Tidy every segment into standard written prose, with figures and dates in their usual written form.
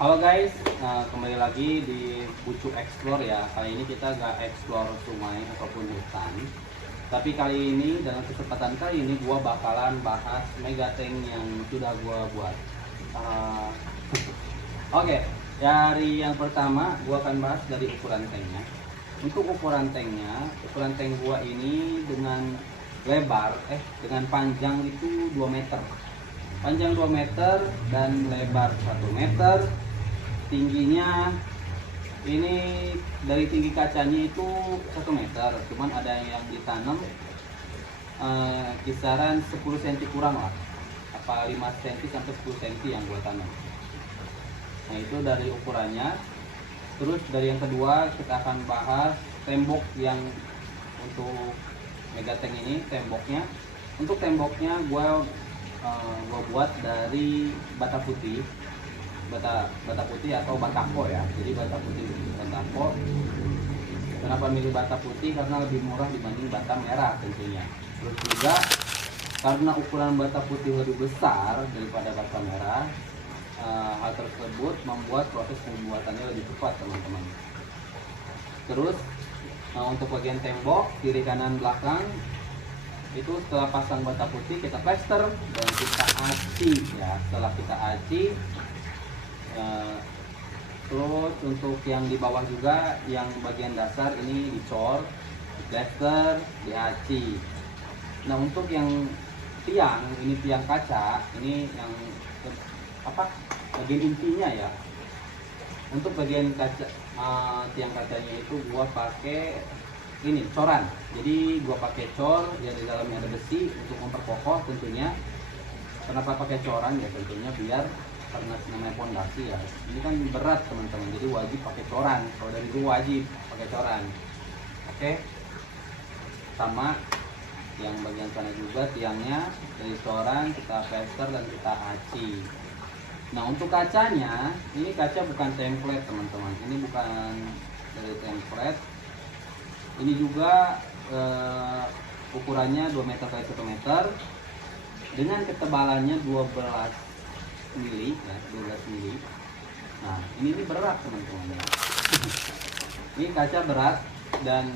Halo guys, kembali lagi di Pucuk Explore ya. Kali ini kita gak explore sungai ataupun hutan, tapi kali ini dalam kesempatan kali ini gua bakalan bahas megatank yang sudah gua buat. Oke, dari yang pertama gua akan bahas dari ukuran tanknya. Untuk ukuran tank gua ini dengan dengan panjang itu 2 meter. Panjang 2 meter dan lebar 1 meter. Tingginya ini dari tinggi kacanya itu 1 meter, cuman ada yang ditanam kisaran 10 cm kurang lah, apa 5 cm sampai 10 cm yang gua tanam. Nah itu dari ukurannya. Terus dari yang kedua kita akan bahas tembok yang untuk megatank ini. Untuk temboknya gua buat dari bata putih atau batako ya. Jadi bata putih batako. Kenapa milih bata putih? Karena lebih murah dibanding bata merah tentunya. Terus juga karena ukuran bata putih lebih besar daripada bata merah, hal tersebut membuat proses pembuatannya lebih cepat teman-teman. Terus untuk bagian tembok kiri kanan belakang itu setelah pasang bata putih kita plester dan kita aci ya. Setelah kita aci, terus untuk yang di bawah juga, yang bagian dasar ini dicor, di plester, diaci. Nah untuk yang tiang, ini tiang kaca, ini yang bagian intinya ya. Untuk bagian kaca, tiang kacanya itu gua pakai ini coran. Jadi gua pakai cor yang di dalamnya ada besi untuk memperkokoh tentunya. Kenapa pakai coran ya? Tentunya biar, karena namanya fondasi ya, ini kan berat teman-teman, jadi wajib pakai coran. Kalau dari gua wajib pakai coran. Oke, sama yang bagian sana juga tiangnya dari coran kita plester dan kita aci. Nah untuk kacanya, ini kaca bukan template teman-teman, ini bukan dari template. Ini juga ukurannya 2 meter x 1 meter dengan ketebalannya 12 mili ya, 12 mili. Nah ini berat teman-teman ya. Ini kaca berat dan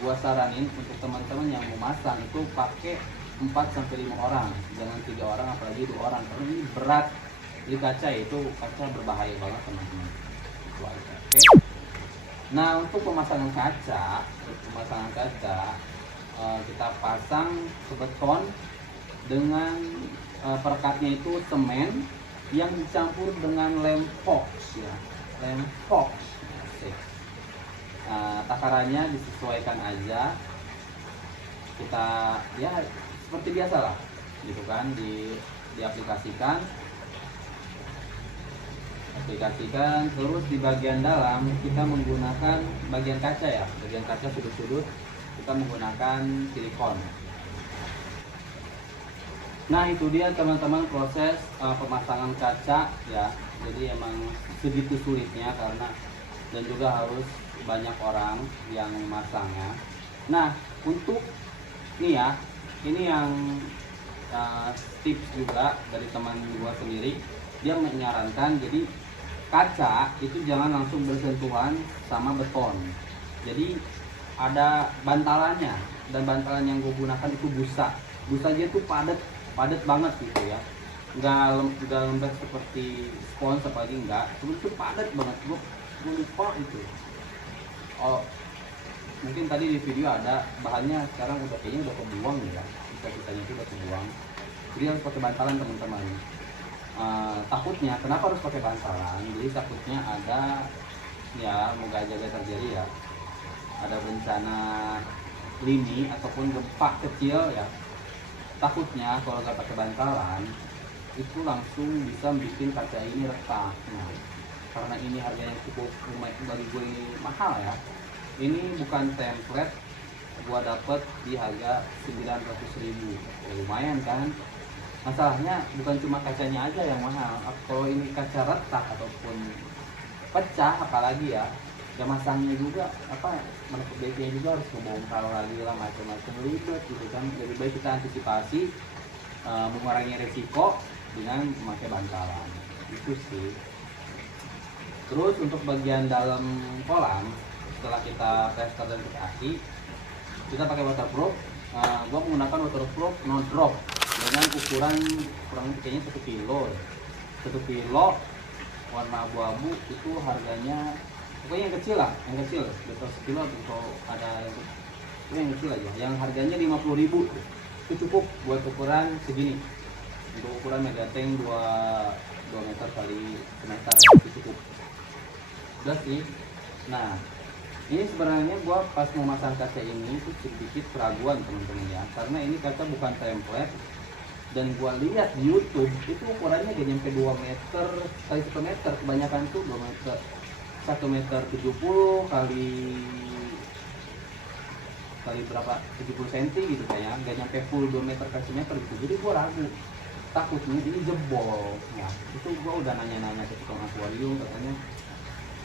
gua saranin untuk teman-teman yang mau masang itu pakai 4 sampai 5 orang, jangan 3 orang apalagi 2 orang, karena ini berat. Di kaca itu berbahaya banget teman-teman. Oke. Nah untuk pemasangan kaca kita pasang ke beton dengan perekatnya itu semen yang dicampur dengan lem fox ya, lem fox. Takarannya disesuaikan aja, kita ya seperti biasa lah gitu kan, diaplikasikan. Terus di bagian dalam kita menggunakan bagian kaca ya, bagian kaca sudut-sudut kita menggunakan silikon. Nah itu dia teman-teman proses pemasangan kaca ya. Jadi emang segitu sulitnya karena, dan juga harus banyak orang yang memasangnya. Nah untuk ini ya, ini yang tips juga dari teman gua sendiri. Dia menyarankan jadi kaca itu jangan langsung bersentuhan sama beton. Jadi ada bantalannya, dan bantalan yang gue gunakan itu busa dia tuh padat banget gitu ya, nggak lembek seperti spons apalagi, enggak, itu padat banget. Gue lupa itu. Oh mungkin tadi di video ada bahannya, sekarang kayaknya udah kebuang ya, sisanya itu udah kebuang. Jadi harus pakai bantalan teman-teman. Takutnya kenapa harus pakai bantalan? Jadi takutnya ada ya, moga aja gak terjadi ya, ada bencana lini ataupun gempa kecil ya. Takutnya kalau nggak pakai bantalan itu langsung bisa bikin kaca ini retak. Nah, karena ini harganya cukup bagi gue mahal ya. Ini bukan template, gua dapet di harga 900.000. Lumayan kan? Masalahnya bukan cuma kacanya aja yang mahal. Kalau ini kaca retak ataupun pecah apalagi ya, masangnya juga baiknya juga harus ngebongkar lagi lah, macam-macam ribet gitu kan. Lebih baik kita antisipasi, mengurangi resiko dengan memakai bantalan. Itu sih. Terus untuk bagian dalam kolam, setelah kita plester dan kita aki, kita pakai waterproof. Gua menggunakan waterproof no drop dengan ukuran kurang lebih kayaknya 1 kilo. 1 kilo warna abu-abu itu harganya pokoknya yang kecil lah, yang kecil betul sekilo atau ada yang kecil aja, yang harganya 50.000 itu cukup buat ukuran segini. Untuk ukuran megatank 2 meter kali semeter itu cukup. Udah sih. Nah, ini sebenarnya gua pas mau masang kaca ini tuh sedikit keraguan teman-teman ya, karena ini kaca bukan template dan gua lihat di YouTube itu ukurannya gak nyampe 2 meter kali 1 meter, kebanyakan tuh 2 meter 1 meter 70 kali berapa 70 cm gitu kayak, gak nyampe full 2 meter kali 1 meter gitu. Jadi gua ragu, takutnya ini jebol ya. Itu gua udah nanya-nanya ke tukang akuarium, katanya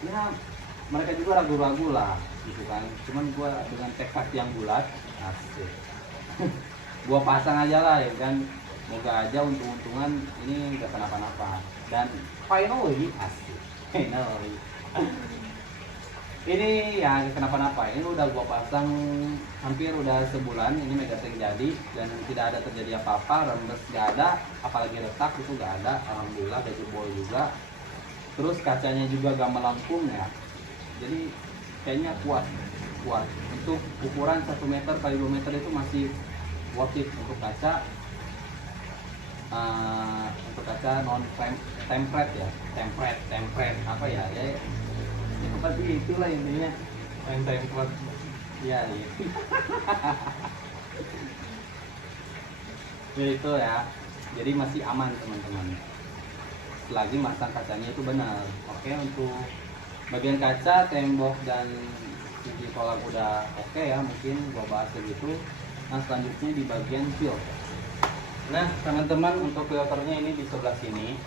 ya mereka juga ragu-ragu lah gitu kan. Cuman gua dengan tekad yang bulat, asik gua pasang aja lah ya kan, moga aja untung-untungan ini nggak kenapa-napa. Dan finally asik finally ini ya kenapa-napa. Ini udah gua pasang hampir udah sebulan ini megatank jadi, dan tidak ada terjadi apa-apa, rembes gak ada, apalagi retak itu gak ada, alhamdulillah. Gak jebol juga, terus kacanya juga gak melengkung ya, jadi kayaknya kuat untuk ukuran 1 meter kali 2 meter itu masih worth it untuk kaca. Untuk kaca non template ya, template apa ya apa sih itulah intinya yang template ya gitu. Ya itu ya, jadi masih aman teman-teman selagi masang kacanya itu benar. Oke, untuk bagian kaca, tembok dan sisi kolam udah oke ya, mungkin gua bahas segitu. Nah selanjutnya di bagian filter. Nah teman-teman, untuk filternya ini di sebelah sini.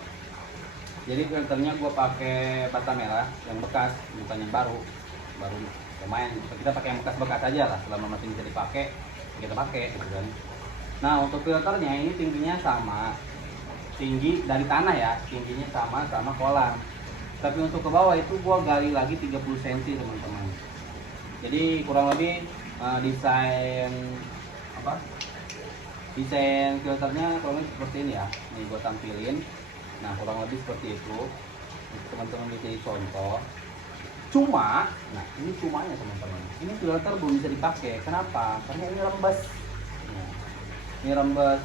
Jadi filternya gua pakai bata merah yang bekas, bukan yang baru lumayan. Kita pakai yang bekas aja lah, selama masih bisa dipakai kita pakai gitu kan. Nah untuk filternya ini tingginya sama, tinggi dari tanah ya, tingginya sama kolam. Tapi untuk ke bawah itu gua gali lagi 30 cm teman-teman. Jadi kurang lebih desain filternya kurang lebih seperti ini ya. Nih gua tampilin. Nah kurang lebih seperti itu, teman-teman bisa jadi contoh. Cuma, nah ini cumanya teman-teman, ini filter belum bisa dipakai. Kenapa? Karena ini rembes. Nah, ini rembes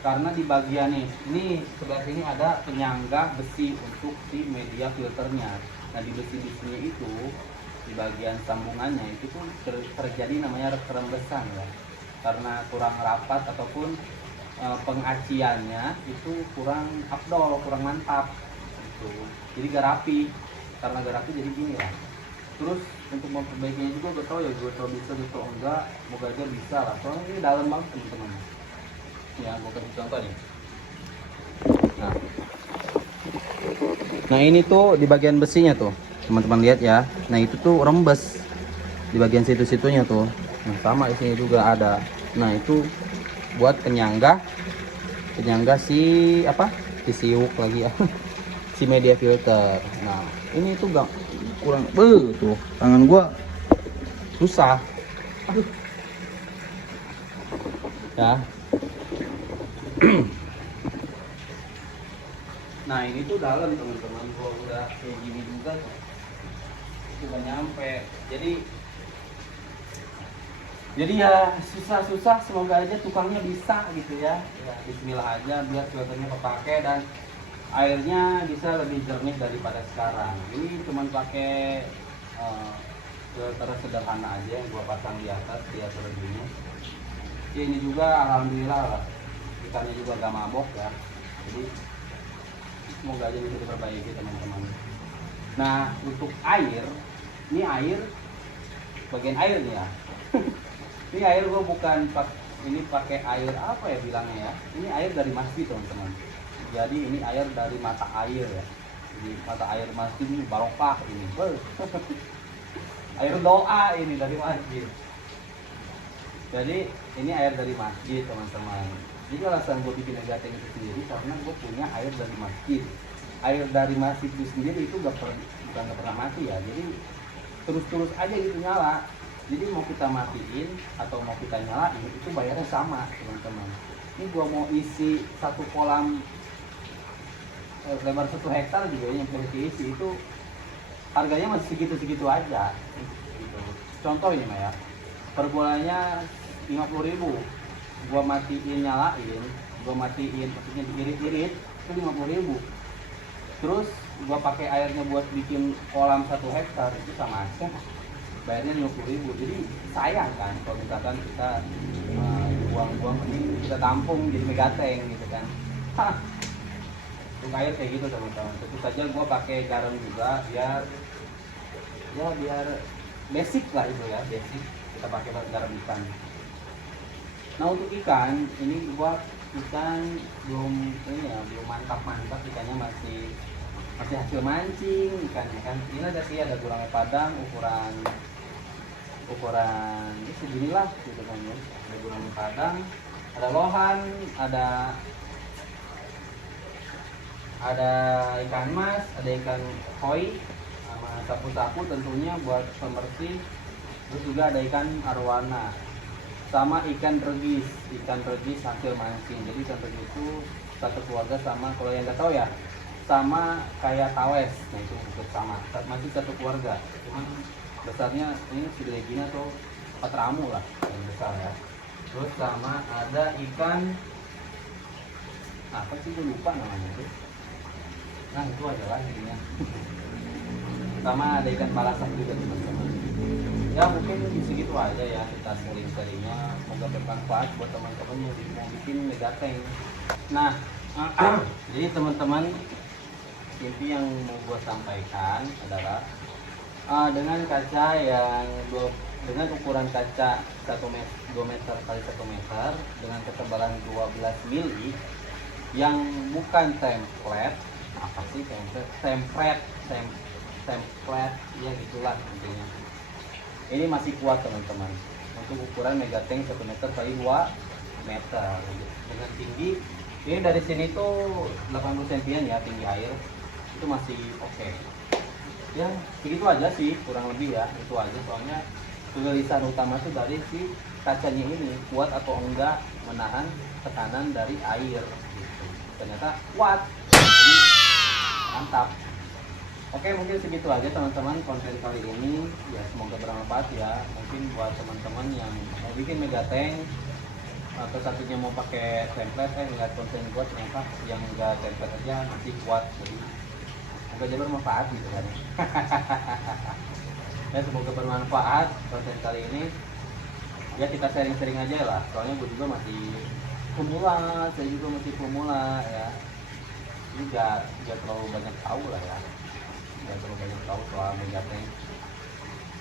karena di bagian ini sebelah sini ada penyangga besi untuk si media filternya. Nah di besi-besinya itu, di bagian sambungannya itu tuh terjadi namanya kerembesan ya, karena kurang rapat ataupun pengaciannya itu kurang afdol, kurang mantap gitu. Jadi gak rapi, karena gak rapi jadi gini lah. Terus untuk memperbaikinya juga gue tau ya, gue tau bisa, gue tau enggak, moga aja bisa lah, soalnya ini dalam banget teman-teman ya. Gue kasih contoh nih. Nah ini tuh di bagian besinya tuh teman-teman lihat ya. Nah itu tuh rembes di bagian situ-situnya tuh. Nah sama di sini juga ada. Nah itu buat penyangga si siuk lagi ya si media filter. Nah ini tuh gak kurang tuh tangan gua susah ya. Nah ini tuh dalam teman-teman, gua udah kayak gini juga itu gak nyampe. Jadi ya susah-susah, semoga aja tukangnya bisa gitu ya. Ya bismillah aja biar filternya kepake dan airnya bisa lebih jernih daripada sekarang. Ini cuman pakai filter sederhana aja yang gua pasang di atas begini. Ini juga alhamdulillah lah, ikannya juga gak mabok ya. Jadi semoga aja bisa diperbaiki teman-teman. Nah untuk air, ini air bagian airnya ya. Ini air gue bukan pakai air apa ya bilangnya ya. Ini air dari masjid teman-teman. Jadi ini air dari mata air ya. Jadi mata air masjid ini barokah ini. Air doa ini dari masjid. Jadi ini air dari masjid teman-teman. Jadi alasan gue bikin megatank itu sendiri karena gue punya air dari masjid. air dari mesin itu sendiri itu bukan gak pernah mati ya, jadi terus aja gitu nyala. Jadi mau kita matiin atau mau kita nyalain itu bayarnya sama teman-teman. Ini gua mau isi satu kolam lebar 1 hektar juga yang perlu diisi itu harganya masih segitu aja gitu. Contoh ini Maya, per bulannya 50.000, gua matiin nyalain, gua matiin maksudnya diirit-irit itu 50.000. Terus gua pakai airnya buat bikin kolam 1 hektar itu sama aja bayarnya 50.000. Jadi sayang kan kalau misalkan kita buang-buang, mending kita tampung jadi megateng gitu kan. Untuk air kayak gitu teman-teman. Tentu saja gua pakai garam juga biar basic lah itu ya, basic kita pakai garam ikan. Nah untuk ikan ini gua ikan belum mantap ikannya, masih hasil mancing ikannya kan. Ini ada sih, ada gurame padang ukuran ini seginilah gitu kan ya. Ada gurame padang, ada lohan, ada ikan mas, ada ikan koi sama sapu-sapu tentunya buat pembersih. Terus juga ada ikan arwana sama ikan regis hasil mancing. Jadi ikan regis itu satu keluarga sama, kalau yang nggak tahu ya, sama kayak tawes. Nah itu sama, masih satu keluarga, cuman besarnya ini segede gini atau 4 ramu lah yang besar ya. Terus sama ada ikan apa sih, gue lupa namanya tuh. Nah itu adalah ininya. Sama ada ikan palasak juga teman-teman. Ya mungkin segitu aja ya kita sharing-sharingnya, semoga bermanfaat buat teman-teman yang mau bikin megateng. Nah jadi teman-teman, inti yang mau gue sampaikan adalah dengan kaca yang dengan ukuran kaca 2 meter kali 1 meter dengan ketebalan 12 mili yang bukan template, apa sih template ya gitulah intinya. Ini masih kuat teman-teman untuk ukuran megateng 1 meter kali 2 meter dengan tinggi ini dari sini tuh 80 cm ya tinggi air, itu masih oke. Ya begitu aja sih kurang lebih ya, itu aja. Soalnya kegelisahan utama tuh dari si kacanya ini kuat atau enggak menahan tekanan dari air gitu. Ternyata kuat, jadi mantap. Oke, mungkin segitu aja teman-teman konten kali ini ya, semoga bermanfaat ya. Mungkin buat teman-teman yang mau bikin megateng atau satunya mau pakai template, lihat konten gua ternyata yang enggak template aja masih kuat, jadi semoga aja bermanfaat gitu kan. Ya semoga bermanfaat konten kali ini ya, kita sharing-sharing aja lah, soalnya gue juga masih pemula, saya juga masih pemula ya, ini gak terlalu banyak tahu lah ya, gak terlalu banyak tahu soal megateng.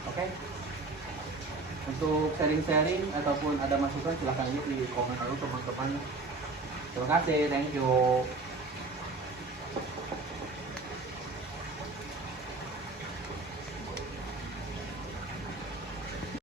Oke, untuk sharing-sharing ataupun ada masukan silahkan aja di komen dulu teman-teman. Terima kasih, thank you.